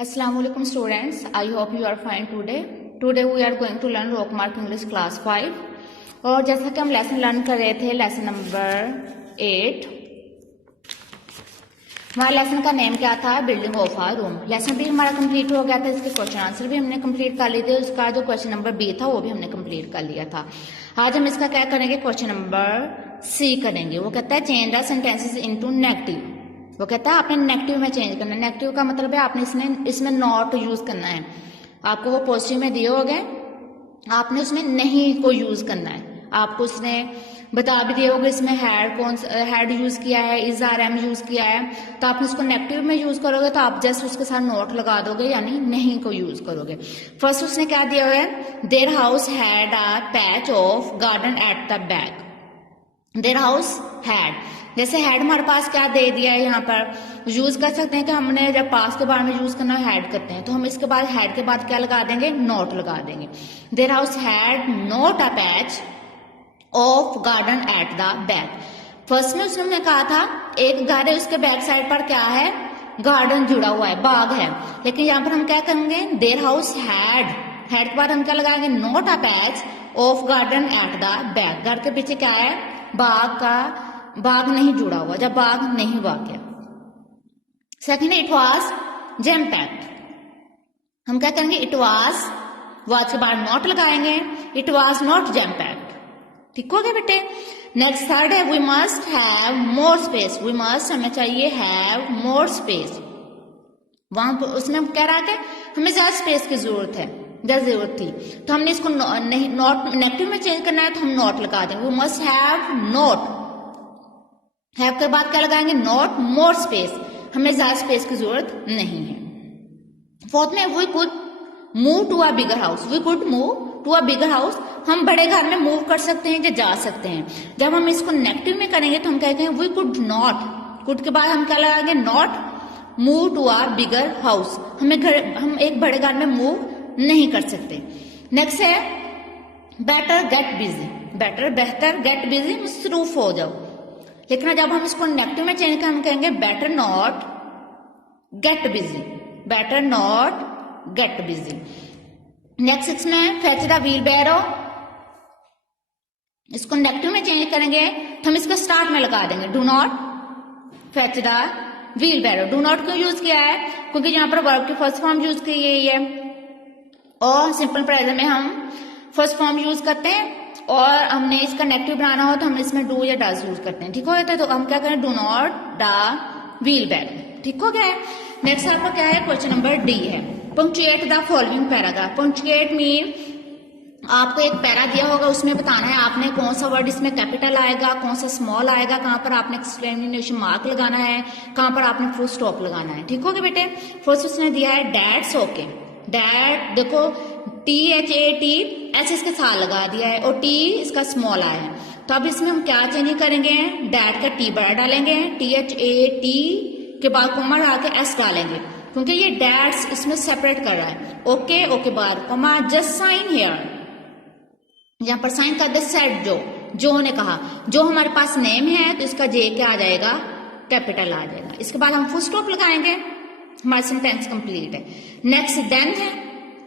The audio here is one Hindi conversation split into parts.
Assalamu alaikum students. I hope you are fine today. Today we are going to learn rock mark English class 5. और जैसा कि हम लेसन लर्न कर रहे थे लेसन नंबर 8, हमारा लेसन का नेम क्या था? Building of a room. Lesson भी हमारा कंप्लीट हो गया था, इसके क्वेश्चन आंसर भी हमने कंप्लीट कर लिए थे, उसका जो क्वेश्चन नंबर बी था वो भी हमने कंप्लीट कर लिया था। आज हम इसका क्या करेंगे? क्वेश्चन नंबर सी करेंगे। वो कहता है change the sentences into negative. वो कहता है आपने नेगेटिव में चेंज करना है। नेगेटिव का मतलब है आपने इसमें नॉट यूज करना है। आपको वो पॉजिटिव में दिए हो गए, आपने उसमें नहीं को यूज करना है। आपको उसने बता भी दिए होगा इसमें हैड यूज किया है, इज आर एम यूज किया है, तो आपने उसको नेगेटिव में यूज करोगे तो आप जस्ट उसके साथ नॉट लगा दोगे, यानी नहीं को यूज करोगे। फर्स्ट उसने क्या दिया हुआ है? Their house had a patch of garden at the back. Their house had, जैसे हैड हमारे पास क्या दे दिया है, यहाँ पर यूज कर सकते हैं कि हमने जब पास के बारे में यूज करना हैड करते हैं तो हम इसके बाद हैड के बाद क्या लगा देंगे? नॉट लगा देंगे। Their house had not a patch of garden at the back. First में उसने कहा था एक घर है, उसके बैक साइड पर क्या है? गार्डन जुड़ा हुआ है, बाग है। लेकिन यहाँ पर हम क्या करेंगे? देयर हाउस हैड के बाद हम क्या लगाएंगे? Not a patch of garden at the back. घर के पीछे क्या है? बाग नहीं जुड़ा हुआ, जब बाग नहीं हुआ क्या। Second, it was jam packed. हम क्या करेंगे? इट वॉज के बाद नॉट लगाएंगे, it was not jam packed. ठीक हो गया बेटे। नेक्स्ट थर्ड है we must have more space. We must, हमें चाहिए हैव मोर स्पेस। वहां उसमें कह रहा है हमें ज्यादा स्पेस की जरूरत है, जरूरत थी, तो हमने इसको नॉट नेगेटिव में चेंज करना है तो हम नॉट लगा देंगे। We must have not, have के बाद क्या लगाएंगे? नॉट मोर स्पेस, हमें ज्यादा स्पेस की जरूरत नहीं है। फोर्थ में we could move to a bigger house. We could move to a bigger house, हम बड़े घर में मूव कर सकते हैं या जा सकते हैं। जब हम इसको नेगेटिव में करेंगे तो हम कहेंगे वी कुड नॉट, कुड के बाद हम क्या लगाएंगे? Not move to a bigger house, हम एक बड़े घर में मूव नहीं कर सकते। नेक्स्ट है बेटर गेट बिजी। बेहतर गेट बिजी, मसरूफ हो जाओ। लेकिन जब हम इसको नेगेटिव में चेंज करें हम कहेंगे better not get busy, better not get busy. Next इसमें फेच द व्हील बैरो। इसको नेगेटिव में चेंज करेंगे तो हम इसको स्टार्ट में लगा देंगे do not fetch the wheelbarrow. Do not क्यों यूज किया है? क्योंकि यहाँ पर वर्ब की फर्स्ट फॉर्म यूज की गई है और सिंपल प्रेजेंट में हम फर्स्ट फॉर्म यूज करते हैं, और हमने इसका नेगेटिव बनाना हो तो हम इसमें डू या डज यूज करते हैं। ठीक हो गया, तो हम क्या करें? डू नॉट द व्हील बैरो। ठीक हो गया है। नेक्स्ट आपका क्या है? क्वेश्चन नंबर डी है punctuate the following paragraph. Punctuate mean आपको एक पैरा दिया होगा, उसमें बताना है आपने कौन सा वर्ड इसमें कैपिटल आएगा, कौन सा स्मॉल आएगा, कहाँ पर आपने एक्सक्लेमेशन मार्क लगाना है, कहाँ पर आपने फुल स्टॉप लगाना है। ठीक हो गया बेटे। फर्स्ट उसने दिया है डैट्स ओके। डैट देखो THAT ऐसे इसके साथ लगा दिया है और टी इसका स्मॉल आया है, तो अब इसमें हम क्या चेंज करेंगे? डैट का टी बड़ा डालेंगे, THAT के बाद कोमा डाल के एस डालेंगे, क्योंकि ये डैट्स इसमें सेपरेट कर रहा है। Okay okay bar comma just sign here, यहाँ पर साइन कर दे सेड जो ने कहा, जो हमारे पास नेम है तो इसका जे क्या आ जाएगा? कैपिटल आ जाएगा। इसके बाद हम फुल स्टॉप लगाएंगे, हमारा सेंटेंस कंप्लीट है। नेक्स्ट देन है,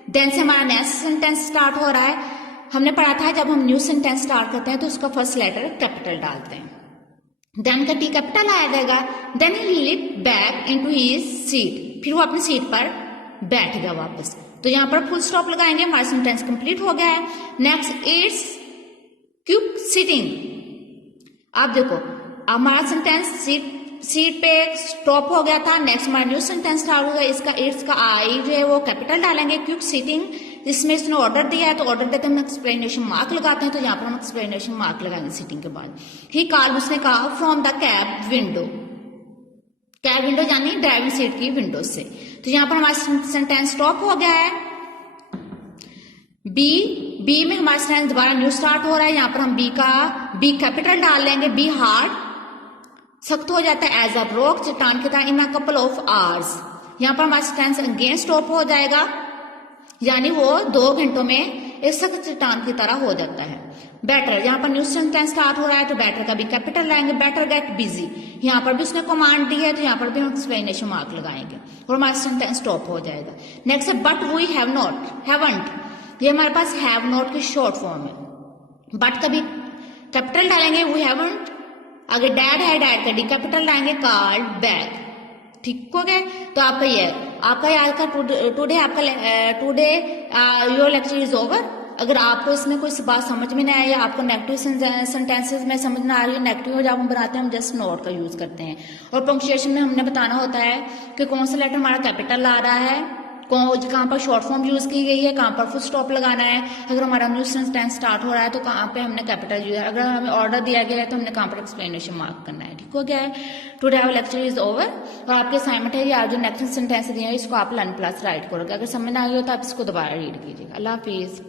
देन से हमारा नेक्स्ट सेंटेंस स्टार्ट हो रहा है। हमने पढ़ा था जब हम न्यू सेंटेंस स्टार्ट करते हैं तो उसका फर्स्ट लेटर कैपिटल डालते हैं। देन का टी कैपिटल आ जाएगा। Then he lead back into his seat, फिर वो अपनी सीट पर बैठ गया वापस, तो यहाँ पर फुल स्टॉप लगाएंगे, हमारा सेंटेंस कंप्लीट हो गया है। Next it's quick sitting. आप देखो हमारा सेंटेंस सीट पे स्टॉप हो गया था, नेक्स्ट हमारा न्यू सेंटेंस स्टार्ट हो गया। इसका इट्स का आई जो है वो कैपिटल डालेंगे। क्यूक सिटिंग, जिसमें इसने ऑर्डर दिया है तो ऑर्डर देते हम एक्सप्लेनेशन मार्क लगाते हैं, तो यहाँ पर हम एक्सप्लेनेशन मार्क लगाएंगे सिटिंग के बाद। ही कॉल्ड, उसने कहा from the cab window. Cab window यानी ड्राइविंग सीट की विंडो से, तो यहाँ पर हमारा सेंटेंस स्टॉप हो गया है। बी में हमारा सेंटेंस दोबारा न्यू स्टार्ट हो रहा है, यहाँ पर हम बी कैपिटल डाल लेंगे। बी हार्ड, सख्त हो जाता है, एज अ रॉक, चट्टान की तरह, इन अ कपल ऑफ आवर्स। यहाँ पर हमारा सेंटेंस अगेन स्टॉप हो जाएगा, यानी वो 2 घंटों में एक सख्त चट्टान की तरह हो जाता है। बेटर, यहाँ पर न्यू सेंटेंस स्टार्ट हो रहा है तो बेटर का भी कैपिटल लाएंगे, बेटर गेट बिजी, यहाँ पर भी उसने कमांड दी है तो यहाँ पर भी हम एक्सप्लेनेशन मार्क लगाएंगे और हमारा सेंटेंस स्टॉप हो जाएगा। नेक्स्ट है but we have not, haven't, ये हमारे पास हैव नॉट की शॉर्ट फॉर्म है। बट का भी कैपिटल डालेंगे, वी हैवंट, अगर डैड है डैड का डी कैपिटल डालेंगे, कॉल्ड बैक, ठीक हो गया। तो आपका ये आज का टुडे आपका today your lecture is over. अगर आपको इसमें कोई बात समझ में नहीं आई या आपको नेगेटिव सेंटेंसेस में समझ ना आ रही है, नेगेटिव जब हम बनाते हैं हम जस्ट नॉट का यूज करते हैं। और पंक्चुएशन में हमने बताना होता है कि कौन सा लेटर हमारा कैपिटल आ रहा है, कहाँ पर शॉर्ट फॉर्म यूज की गई है, कहाँ पर फुल स्टॉप लगाना है, अगर हमारा न्यू सेंटेंस स्टार्ट हो रहा है तो कहाँ पे हमने कैपिटल यूज, अगर हमें ऑर्डर दिया गया है तो हमने कहाँ पर एक्सप्लेनेशन मार्क करना है, ठीक हो गया है। Today our lecture is over. और आपके असाइनमेंट है या जो नेक्स्ट सेंटेंस दिए हैं इसको आप लर्न प्लस राइट करोगे, अगर समझ ना आई हो तो आप इसको दोबारा रीड कीजिएगा। अल्लाह हाफिज।